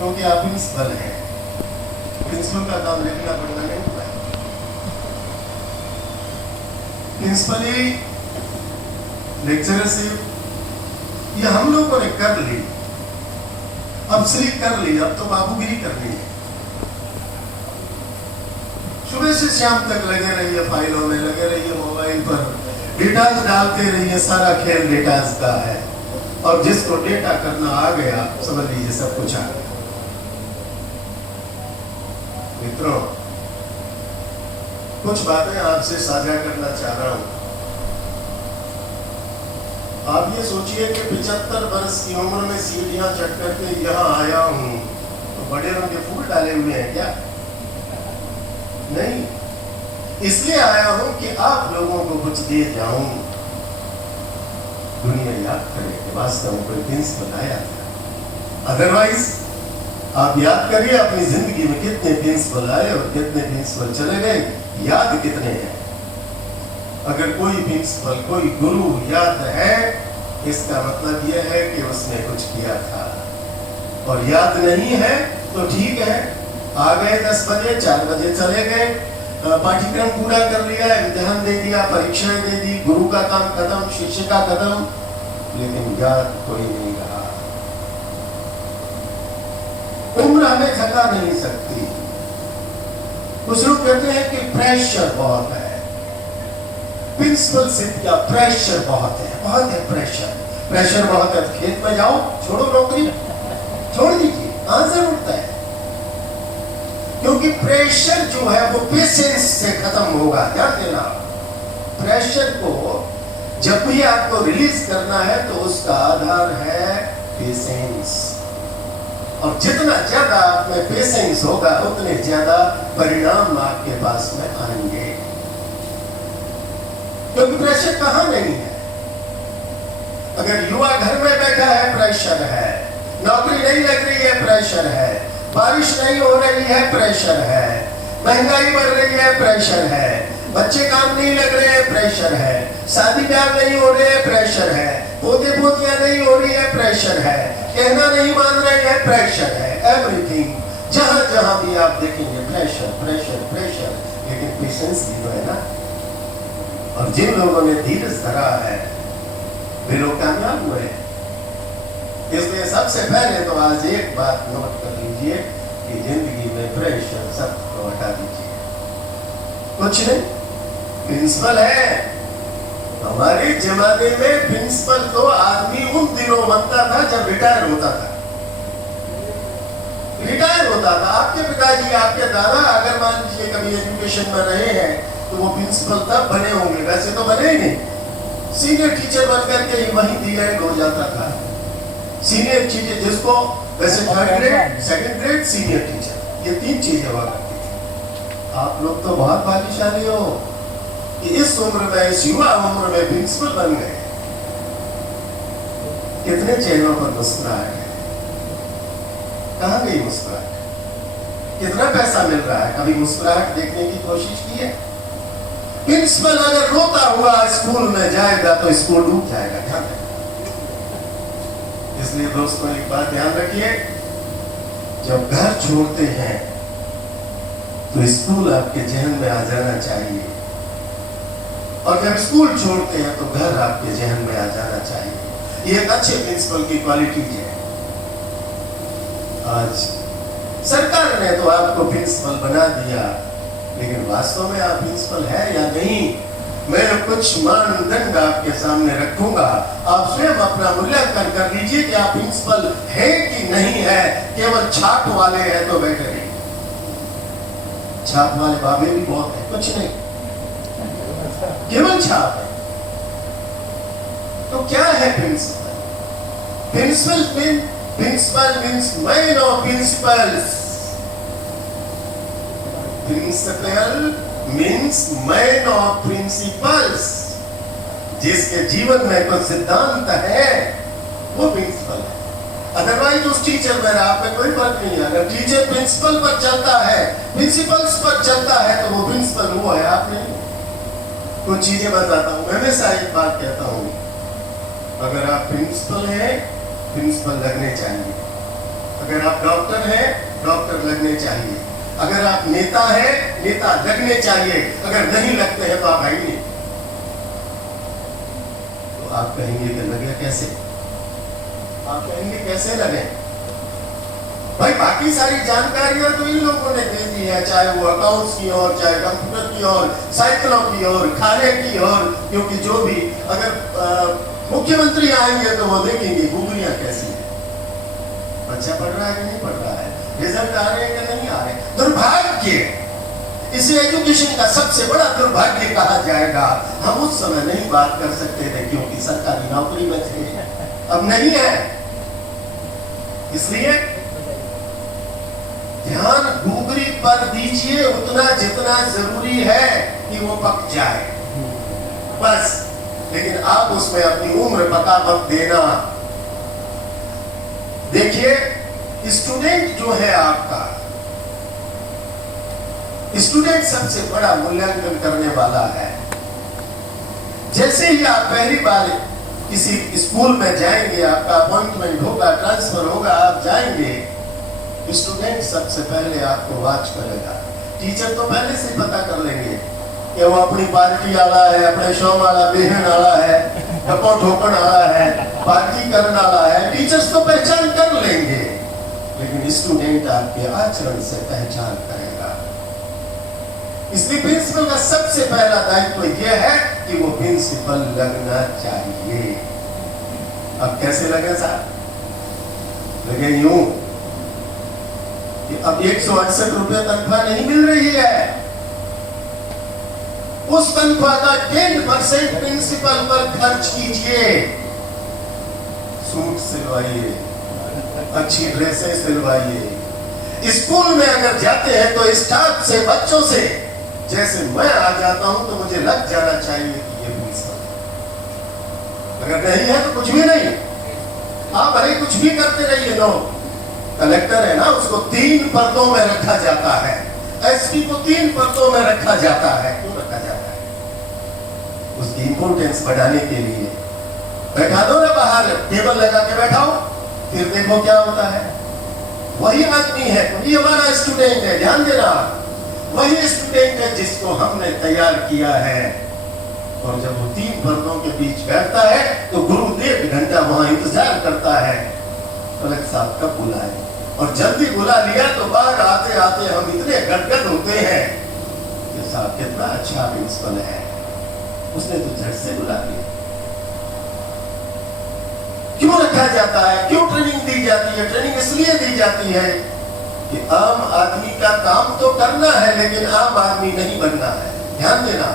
क्योंकि आप प्रिंसिपल हैं। प्रिंसिपल का काम लिखना पढ़ना नहीं होता है। प्रिंसिपली लेक्चरशिप ये हम लोगों ने कर ली, अब सिर्फ कर ली, अब तो बाबूगिरी करनी है। सुबह से शाम तक लगे रहिए, फाइलों में लगे रहिए, मोबाइल पर डेटाज डालते रहिए। सारा खेल डेटाज का है, और जिसको डेटा करना आ गया समझ लीजिए सब कुछ आ गया। मित्रों, कुछ बातें आपसे साझा करना चाह रहा हूं। आप ये सोचिए कि 75 वर्ष की उम्र में सीढ़ियां चढ़ करके यहां आया हूं तो बड़े रंग के फूल डाले हुए हैं क्या? नहीं, इसलिए आया हूं कि आप लोगों को कुछ दे जाऊं। दुनिया याद करे कि वास्तव में कोई प्रिंसिपल आया था। अदरवाइज आप याद करिए अपनी जिंदगी में कितने प्रिंसिपल आए और कितने प्रिंसिपल चले गए, याद कितने हैं। अगर कोई प्रिंसिपल, कोई गुरु याद है, इसका मतलब यह है कि उसने कुछ किया था। और याद नहीं है तो ठीक है, आ गए 10 बजे, 4 बजे चले गए, पाठ्यक्रम पूरा कर लिया, इम्तिहान दे दिया, परीक्षाएं दे दी, गुरु का काम खत्म, शिष्य का खत्म, लेकिन याद कोई नहीं रहा। उम्र हमें थका नहीं सकती। कुछ लोग कहते हैं कि प्रेशर बहुत है, प्रिंसिपलशिप का प्रेशर बहुत है प्रेशर। प्रेशर बहुत है तो खेत में जाओ, छोड़ो नौकरी, छोड़ दीजिए। कहां से उठता है? क्योंकि प्रेशर जो है वो पेशेंस से खत्म होगा। ध्यान देना, प्रेशर को जब भी आपको रिलीज करना है तो उसका आधार है पेशेंस। और जितना ज्यादा आप में पेशेंस होगा उतने ज्यादा परिणाम आपके पास में आएंगे। क्योंकि प्रेशर कहां नहीं है। अगर युवा घर में बैठा है, प्रेशर है। नौकरी नहीं लग रही है, प्रेशर है। बारिश नहीं हो रही है, प्रेशर है। महंगाई बढ़ रही है, प्रेशर है। बच्चे काम नहीं लग रहे हैं, प्रेशर है। शादी ब्याह नहीं हो रहे हैं, प्रेशर है। पोते पोतियां नहीं हो रही है, प्रेशर है। कहना नहीं मान रहे हैं, प्रेशर है। एवरीथिंग, जहां जहां भी आप देखेंगे प्रेशर प्रेशर प्रेशर। लेकिन पेशेंस भी तो है ना। और जिन लोगों ने धीरज धरा है वे लोग कामयाब हुए। इसलिए सबसे पहले तो आज एक बात नोट कर लीजिए कि जिंदगी में प्रेशर सबको हटा दीजिए। कुछ नहीं, प्रिंसिपल है। हमारे जमाने में प्रिंसिपल तो आदमी उन दिनों बनता था जब रिटायर होता था। रिटायर होता था। आपके पिताजी, आपके दादा अगर मान लीजिए कभी एजुकेशन में रहे हैं तो वो प्रिंसिपल तब बने होंगे, वैसे तो बने ही नहीं। सीनियर टीचर बन करके ही वहीं डीएड हो जाता था। सीनियर टीचर जिसको वैसे 3rd grade, 2nd grade, senior teacher, ये 3 चीजें हुआ करती थी। आप लोग तो बहुत भाग्यशाली हो कि इस उम्र में, इस युवा उम्र में प्रिंसिपल बन गए। कितने चेहरों पर मुस्कुराहट है। कहां गई मुस्कुराहट? कितना पैसा मिल रहा है? कभी मुस्कुराहट देखने की कोशिश की है? प्रिंसिपल अगर रोता हुआ स्कूल में जाएगा तो स्कूल डूब जाएगा। ध्यान रखिए। इसलिए दोस्तों एक बात ध्यान रखिए, जब घर छोड़ते हैं तो स्कूल आपके जहन में आ जाना चाहिए, और जब स्कूल छोड़ते हैं तो घर आपके जहन में आ जाना चाहिए। ये एक अच्छे प्रिंसिपल की क्वालिटी है। आज सरकार ने तो आपको प्रिंसिपल बना दिया, लेकिन वास्तव में आप प्रिंसिपल है या नहीं, मैं कुछ मानदंड आपके सामने रखूंगा। आप स्वयं अपना मूल्यांकन कर लीजिए कि आप प्रिंसिपल है कि नहीं है। केवल छाप वाले हैं तो बेटर है। छाप वाले बाबे भी बहुत है, कुछ नहीं, केवल छाप है। तो क्या है principal? Principal means man of principles. Principal means man of principles. जिसके जीवन में कोई सिद्धांत है वो प्रिंसिपल है। अदरवाइज उस टीचर में आप में कोई फर्क नहीं है। अगर टीचर प्रिंसिपल पर चलता है, प्रिंसिपल्स पर चलता है, तो वो प्रिंसिपल वो है, आप नहीं। कुछ चीजें बताता हूं। मैं हमेशा एक बात कहता हूं, अगर आप प्रिंसिपल हैं, प्रिंसिपल लगने चाहिए। अगर आप डॉक्टर हैं, डॉक्टर लगने चाहिए। अगर आप नेता हैं, नेता लगने चाहिए। अगर नहीं लगते हैं तो आप है ही नहीं। तो आप कहेंगे कि लगे कैसे? आप कहेंगे कैसे लगे? भाई बाकी सारी जानकारियां तो इन लोगों ने दे दी है, चाहे वो अकाउंट्स की और चाहे कंप्यूटर की और साइकिलों की और खाने की और, क्योंकि जो भी अगर मुख्यमंत्री आएंगे तो वो देखेंगे गुगलियां कैसी है, बच्चा पढ़ रहा है कि नहीं पढ़ रहा है, रिजल्ट आ रहे हैं कि नहीं आ रहे। दुर्भाग्य, इसे एजुकेशन का सबसे बड़ा दुर्भाग्य कहा जाएगा। हम उस समय नहीं बात कर सकते थे क्योंकि सरकारी नौकरी में थे, अब नहीं है। इसलिए ध्यान गुगली पर दीजिए उतना जितना जरूरी है कि वो पक जाए, बस। लेकिन आप उसमें अपनी उम्र पका मत देना। देखिए, स्टूडेंट जो है आपका, स्टूडेंट सबसे बड़ा मूल्यांकन करने वाला है। जैसे ही आप पहली बार किसी स्कूल में जाएंगे, आपका अपॉइंटमेंट होगा, ट्रांसफर होगा, आप जाएंगे, स्टूडेंट सबसे पहले आपको वॉच करेगा। टीचर तो पहले से पता कर लेंगे कि वो अपनी पार्टी वाला है, अपने शो वाला, बेहन वाला है, टपो ठोकन वाला है, पार्टी करने वाला है। टीचर्स तो पहचान कर लेंगे, लेकिन स्टूडेंट आपके आचरण से पहचान करेगा। इसलिए प्रिंसिपल का सबसे पहला दायित्व यह है कि वो प्रिंसिपल लगना चाहिए। अब कैसे लगे साहब? लगे यूं कि अब 168 रुपए तनख्वाह नहीं मिल रही है, उस तनख्वाह का 10% प्रिंसिपल पर खर्च कीजिए। सूट सिलवाइए, अच्छी ड्रेसें सिलवाइए। स्कूल में अगर जाते हैं तो स्टाफ से, बच्चों से, जैसे मैं आ जाता हूं तो मुझे लग जाना चाहिए कि ये प्रिंसिपल है। अगर नहीं है तो कुछ भी नहीं, आप भले कुछ भी करते रहिए। नो, कलेक्टर है ना, उसको 3 पर्दों में रखा जाता है, एसपी को 3 पर्दों में रखा जाता है। क्यों रखा जाता है? उसकी इंपोर्टेंस बढ़ाने के लिए। बैठा दो ना बाहर, टेबल लगा के बैठाओ, फिर देखो क्या होता है। वही आदमी है, वही हमारा स्टूडेंट है, ध्यान देना, वही स्टूडेंट है जिसको हमने तैयार किया है। और जब वो 3 पर्दों के बीच बैठता है तो गुरु 1.5 घंटा वहां इंतजार करता है, पलक साहब कब बुलाए। और जल्दी बुला लिया तो बाहर आते आते हम इतने गदगद होते हैं कि साहब कितना अच्छा प्रिंसिपल है, उसने तो झट से बुला लिया। क्यों रखा जाता है? क्यों ट्रेनिंग दी जाती है? ट्रेनिंग इसलिए दी जाती है कि आम आदमी का काम तो करना है, लेकिन आम आदमी नहीं बनना है। ध्यान देना,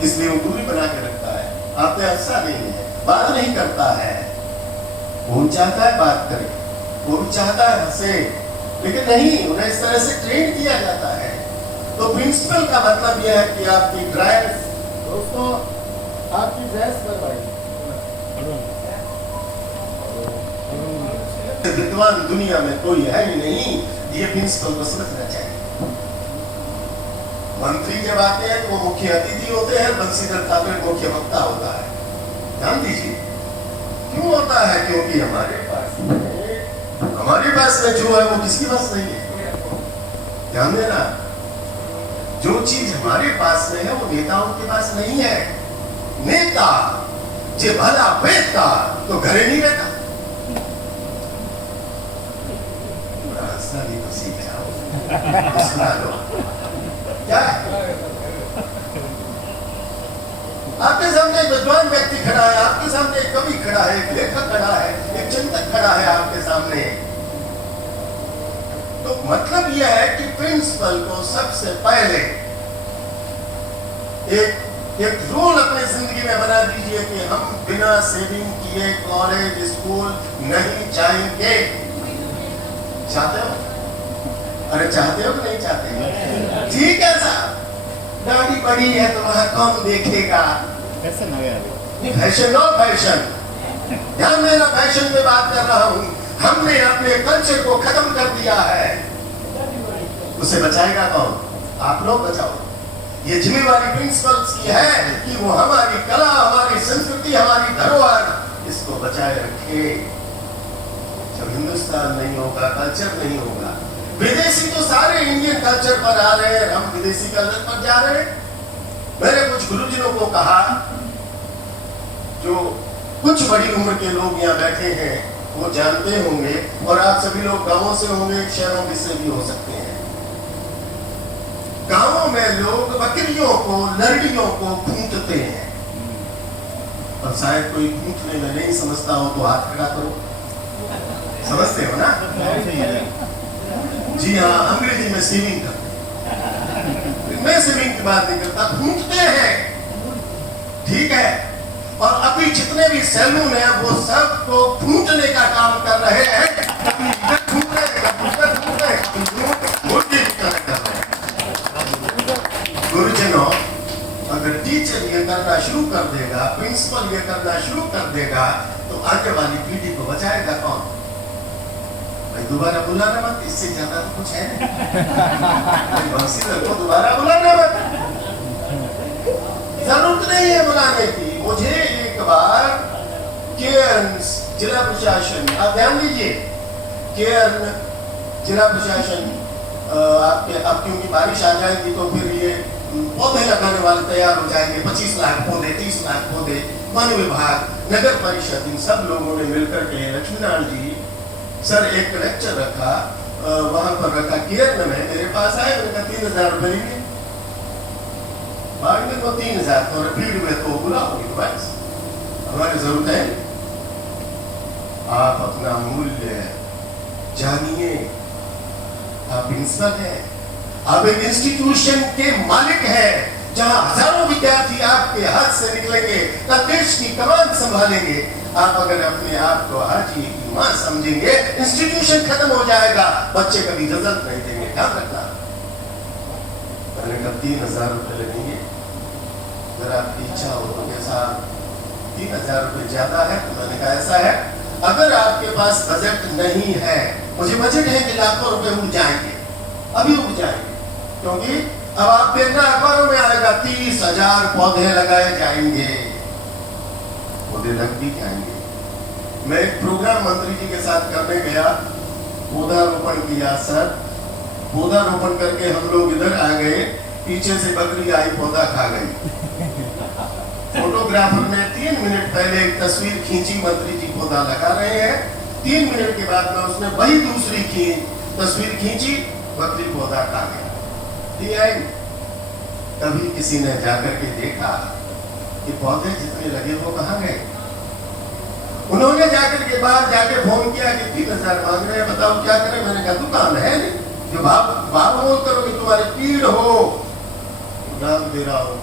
इसलिए वो दूरी बना के रखता है। आपने अच्छा नहीं है, बात नहीं करता है। वो चाहता है बात करे, वो भी चाहता है हंसे, लेकिन नहीं, उन्हें इस तरह से ट्रेन किया जाता है। तो प्रिंसिपल का मतलब यह है कि आपकी ड्रेस, दोस्तों आपकी ड्रेस करवाइए। विद्वान दुनिया में कोई है ही नहीं, ये प्रिंसिपल को समझना चाहिए। मंत्री जब आते हैं तो वो मुख्य अतिथि होते हैं, बंशीधर ठाकुर मुख्य वक्ता होता है। ध्यान दीजिए, क्यों होता है? क्योंकि हमारे पास में जो है वो किसके पास नहीं है। ध्यान देना, जो चीज हमारे पास में है वो नेताओं के पास नहीं है। नेता जे भला बेटा तो घरे नहीं रहता। हंसना भी तो सीख जाओ, सुना लो क्या है? आपके सामने एक विद्वान व्यक्ति खड़ा है, आपके सामने एक कवि खड़ा है, एक लेखक खड़ा है, एक चिंतक खड़ा है आपके सामने। तो मतलब यह है कि प्रिंसिपल को सबसे पहले एक रूल अपनी जिंदगी में बना दीजिए कि हम बिना सेविंग किए कॉलेज स्कूल नहीं जाएंगे। चाहते हो? अरे चाहते हो कि नहीं चाहते? ठीक है साहब, गाड़ी बड़ी है तो वहां कौन देखेगा? फैशन नहीं, फैशन नो फैशन। ध्यान देना, फैशन में बात कर रहा हूं। हमने अपने कल्चर को खत्म कर दिया है, उसे बचाएगा कौन? आप लोग बचाओ। ये जिम्मेवारी प्रिंसिपल्स की है कि वो हमारी कला, हमारी संस्कृति, हमारी धरोहर, इसको बचाए रखे। जब हिंदुस्तान नहीं होगा, कल्चर नहीं होगा, विदेशी तो सारे इंडियन कल्चर पर आ रहे हैं, हम विदेशी कल्चर पर जा रहे हैं। मैंने कुछ गुरुजनों को कहा, जो कुछ बड़ी उम्र के लोग यहाँ बैठे हैं, वो जानते होंगे, और आप सभी लोग गांवों से होंगे, शहरों से भी हो सकते हैं। गांवों में लोग बकरियों को, लड़कियों को पूंछते हैं, और शायद कोई पूंछने में नहीं समझता हो तो हाथ खड़ा करो। समझते हो ना? जी हाँ, अंग्रेजी में सेविंग करते हैं। मैं सेविंग की बात नहीं करता, पूंछते हैं, ठीक है। और अभी जितने भी सैलून है वो सबको पूंछने का काम कर रहे हैं। गुरुजनों, अगर टीचर ये करना शुरू कर देगा, प्रिंसिपल ये करना शुरू कर देगा, तो आगे वाली पीढ़ी को बचाएगा कौन? भाई दोबारा बुलाना मत, इससे ज्यादा तो कुछ है नहीं। बंसीधर को दोबारा बुलाना मत, जरूरत नहीं है बुलाने की। मुझे एक बार केयर्न जिला प्रशासन, आप ध्यान दीजिए, केयर्न जिला प्रशासन, आपके अब क्योंकि बारिश आ जाएगी तो फिर ये पौधे लगाने वाले तैयार हो जाएंगे, 25 लाख पौधे, 30 लाख पौधे, वन विभाग, नगर परिषद, इन सब लोगों ने मिलकर के लक्ष्मीनारायण जी सर एक लेक्चर रखा, वहां पर रखा केयर्न में। मेरे पास आए, मैंने कहा 3000 रुपये लेंगे, मांगे को 3000, तो फील्ड में तो बुलाओगे तो बस, हमारी जरूरत है। आप अपना मूल्य जानिए, आप प्रिंसिपल है, आप एक इंस्टीट्यूशन के मालिक हैं, जहां हजारों विद्यार्थी आपके हाथ से निकलेंगे, तब देश की कमान संभालेंगे। आप अगर अपने आप को हाजी की मां समझेंगे, इंस्टीट्यूशन खत्म हो जाएगा, बच्चे कभी रिजल्ट नहीं देंगे, ध्यान रखना। मैंने कहा 3000 रुपये लगेंगे, अगर आपकी इच्छा हो तो। कैसा 3000 रुपये ज्यादा है? तो मैंने कहा ऐसा है, अगर आपके पास बजट नहीं है, मुझे बजट है कि लाखों रुपए उग जाएंगे, अभी उग जाएंगे, क्योंकि अब आप देखना अखबारों में आएगा 30,000 पौधे लगाए जाएंगे, पौधे लग भी जाएंगे। मैं एक प्रोग्राम मंत्री जी के साथ करने गया, पौधारोपण किया सर, पौधारोपण करके हम लोग इधर आ गए, पीछे से बकरी आई, पौधा खा गई। फोटोग्राफर ने 3 मिनट पहले एक तस्वीर खींची, मंत्री जी पौधा लगा रहे हैं, 3 मिनट के बाद में उसने वही दूसरी तस्वीर खींची, बकरी पौधा खा गया। कभी किसी ने जाकर के देखा कि पौधे जितने लगे वो कहाँ गए? उन्होंने जाकर के बाहर जाके फोन किया कि 3000 मांग रहे हैं, बताओ क्या करें? मैंने कहा दुकान है नहीं, जो भाव मोल करो कि तुम्हारी पीड़ हो, नाम दे रहा हो,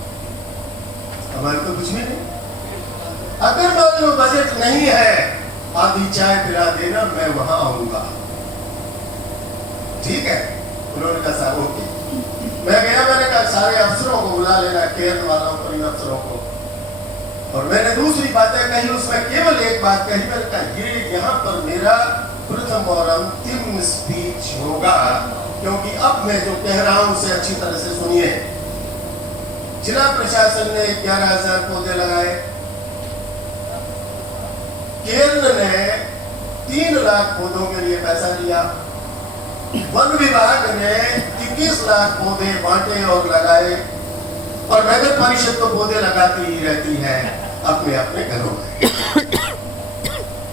हमारे तो कुछ भी नहीं। अगर मान लो बजट नहीं है, आधी चाय पिला देना, मैं वहां आऊंगा, ठीक है? उन्होंने कहा साहब ओके। मैं गया, मैंने कहा सारे अफसरों को बुला लेना, केयर्न वालों को, इन अफसरों को, और मैंने दूसरी बातें कही, उसमें केवल एक बात कही, मैंने कहा ये यहाँ पर मेरा प्रथम और अंतिम स्पीच होगा, क्योंकि अब मैं जो कह रहा हूं उसे अच्छी तरह से सुनिए। जिला प्रशासन ने 11,000 पौधे लगाए, केंद्र ने 3 लाख पौधों के लिए पैसा दिया, वन विभाग ने 21 लाख पौधे बांटे और लगाए, और नगर परिषद तो पौधे लगाती ही रहती है अपने अपने घरों में।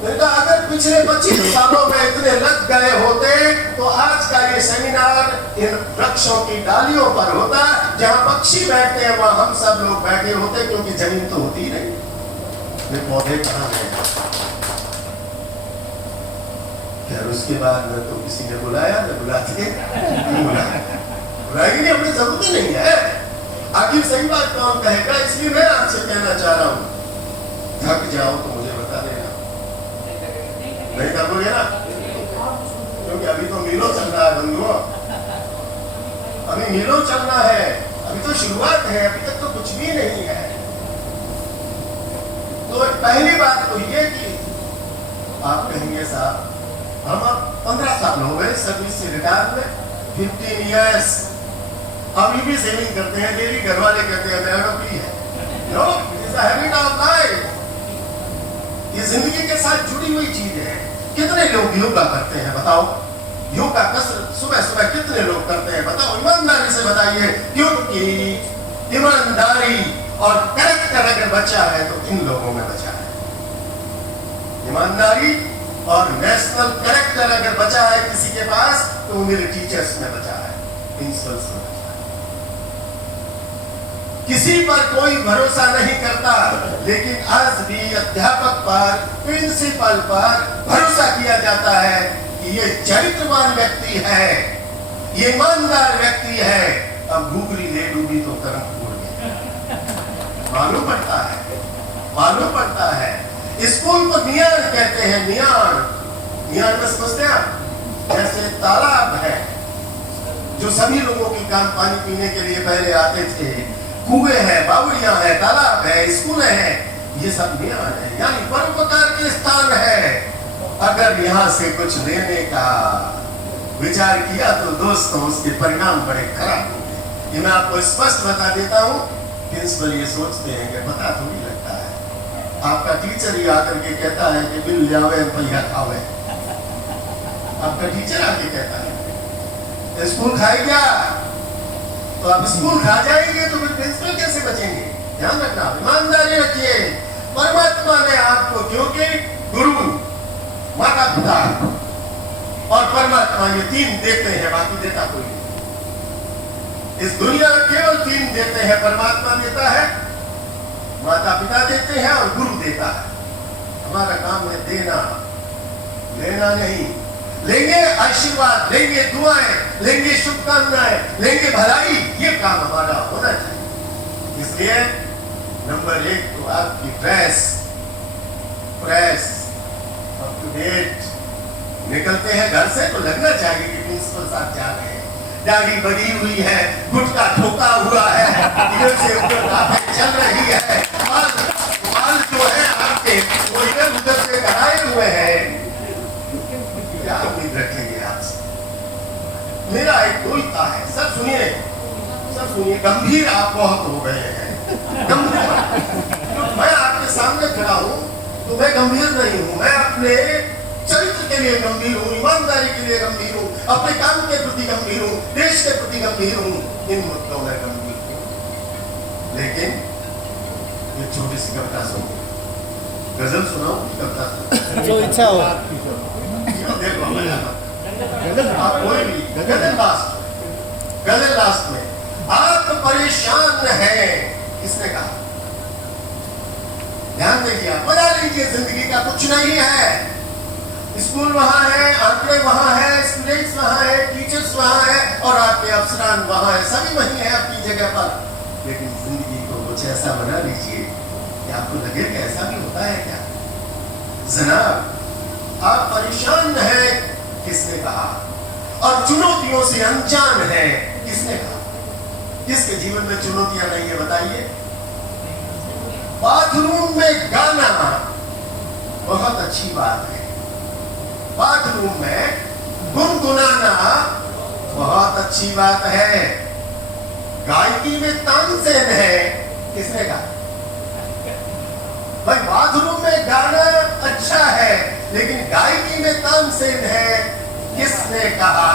अगर पिछले 25 सालों में इतने लग गए होते तो आज का ये सेमिनार इन वृक्षों की डालियों पर होता, जहां पक्षी बैठते हैं वहां हम सब लोग बैठे होते, क्योंकि जमीन तो होती ही नहीं। वे पौधे कहां गए? खैर उसके बाद न तो किसी ने बुलाया, न बुलाते, बुलाएंगे, अपनी जरूरत ही नहीं है। आखिर सही बात कौन कहेगा? इसलिए मैं आपसे कहना चाह रहा हूं, थक जाओ तो मुझे बता देना, नहीं करोगे ना, क्योंकि अभी तो मीलों चल रहा है बंधुओं, अभी मीलों चलना है, अभी तो शुरुआत है, अभी तक तो कुछ भी नहीं है। तो पहली बात तो ये कि आप कहेंगे साहब हम अब 15 साल हो गए सर्विस से रिटायर हुए, 15 इयर्स, अभी भी सेविंग करते हैं, डेली घर वाले कहते हैं मेरा नौकरी है। No, it is a habit of life, ये जिंदगी के साथ जुड़ी हुई चीज है। कितने लोग योगा करते हैं बताओ? योगा कसरत सुबह सुबह कितने लोग करते हैं बताओ? ईमानदारी से बताइए, क्योंकि ईमानदारी और कैरेक्टर अगर बचा है तो इन लोगों में बचा है। ईमानदारी और नेशनल कैरेक्टर अगर बचा है किसी के पास तो वो मेरे टीचर्स में बचा है, प्रिंसिपल्स में बचा है। किसी पर कोई भरोसा नहीं करता, लेकिन आज भी अध्यापक पर, प्रिंसिपल पर भरोसा किया जाता है कि ये चरित्रवान व्यक्ति है, ये ईमानदार व्यक्ति है। अब घूगरी ले डूबी तो कर्म फूट गया। मालूम पड़ता है, मालूम पड़ता है। स्कूल को नियाण कहते हैं, नियाण। नियाण में समझते हैं आप? जैसे तालाब है जो सभी लोगों की काम पानी पीने के लिए पहले आते थे, कुएं हैं, बावड़ियां हैं, तालाब है, स्कूल है, ये सब नियाण है, यानी परोपकार के स्थान है। अगर यहाँ से कुछ लेने का विचार किया तो दोस्तों उसके परिणाम बड़े खराब होंगे। ये मैं आपको स्पष्ट बता देता हूँ। प्रिंसिपल ये सोचते हैं कि पता थोड़ी लगता है, आपका टीचर ही आकर के कहता है कि बिल जावे पैया खावे। आपका टीचर आके कहता है स्कूल खाएगा, तो आप स्कूल खा जाएंगे तो फिर प्रिंसिपल कैसे बचेंगे? ध्यान रखना, ईमानदारी रखिए। परमात्मा ने आपको, क्योंकि गुरु, माता पिता और परमात्मा ये तीन देते हैं, बाकी देता कोई नहीं। इस दुनिया में केवल तीन देते हैं, परमात्मा देता है, माता पिता देते हैं और गुरु देता है। हमारा काम है देना, लेना नहीं। लेंगे आशीर्वाद, लेंगे दुआएं, लेंगे शुभकामनाएं, लेंगे भलाई, ये काम हमारा होना चाहिए। इसलिए नंबर 1 तो आपकी dress press up to date. निकलते हैं घर से तो लगना चाहिए कि प्रिंसिपल साहब जा रहे हैं, दाढ़ी बढ़ी हुई है, गुटका ठोका हुआ है, इधर से उधर बातें चल रही है, बाल जो है आपके वो इधर उधर से कराए हुए हैं। क्या उम्मीद रखेंगे आपसे? मेरा एक दोस्त है, सब सुनिए, सब सुनिए, गंभीर आप बहुत हो गए हैं, गंभीर। तो मैं आपके सामने खड़ा हूँ तो मैं गंभीर नहीं हूँ, मैं अपने चरित्र के लिए गंभीर हूँ, ईमानदारी के लिए गंभीर हूँ, अपने काम के प्रति गंभीर हूँ, देश के प्रति गंभीर हूँ, इन मुद्दों में गंभीर हूँ। लेकिन ये छोटी सी कविता सुनो, गजल सुनाओ, कविता सुनाओ, जो इच्छा हो। देखो आप कोई भी गजल लास्ट में आप परेशान हैं, किसने कहा? ध्यान दीजिए, आप मजा लीजिए, जिंदगी का कुछ नहीं है। स्कूल वहां है, आंकड़े वहां है, स्टूडेंट्स वहां है, टीचर्स वहां है और आपके अफसरान वहां है, सभी वहीं है अपनी जगह पर। लेकिन जिंदगी को कुछ ऐसा बना लीजिए कि आपको लगे कि ऐसा भी होता है क्या? जनाब, आप परेशान हैं, किसने कहा? और चुनौतियों से अनजान है, किसने कहा? किसके जीवन में चुनौतियां नहीं है बताइए? बाथरूम में गाना बहुत अच्छी बात है, बाथरूम में गुनगुनाना बहुत अच्छी बात है, गायकी में तानसेन है, किसने कहा? भाई बाथरूम में गाना अच्छा है लेकिन गायकी में तानसेन है, किसने कहा?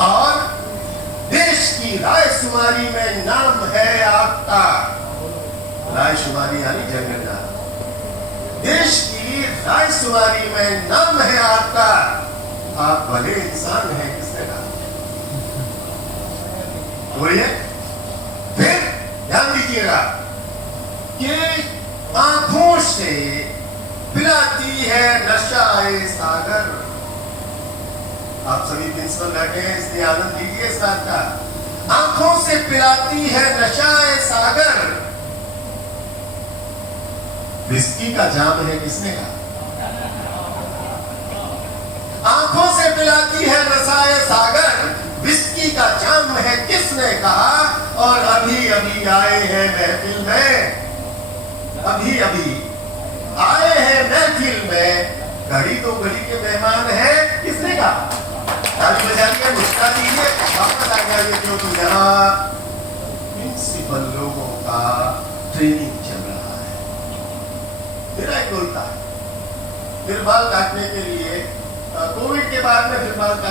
और देश की रायशुमारी में नाम है आपका, रायशुमारी यानी जनगणना, देश की रायशुमारी में नाम है आपका, आप भले इंसान हैं, किसने कहा? बोलिए। फिर ध्यान दीजिएगा कि आंखों से पिलाती है नशाए सागर। आप सभी प्रिंसिपल बैठे हैं इसलिए आनंद लीजिए इस बात का। आंखों से पिलाती है नशाए सागर, विस्की का जाम है, किसने कहा? आंखों से पिलाती है नशाए सागर, विस्की का जाम है, किसने कहा? और अभी अभी आए हैं महफिल में, अभी अभी आए हैं महफिल में, घड़ी तो घड़ी के मेहमान है, किसने कहा? ताली बजाइए, मुस्कुरा दीजिए, वापस आ जाइए, क्योंकि यहाँ प्रिंसिपल लोगों का ट्रेनिंग चल रहा है। मेरा एक दोस्त है, मेरे बाल काटने के लिए परमात्मा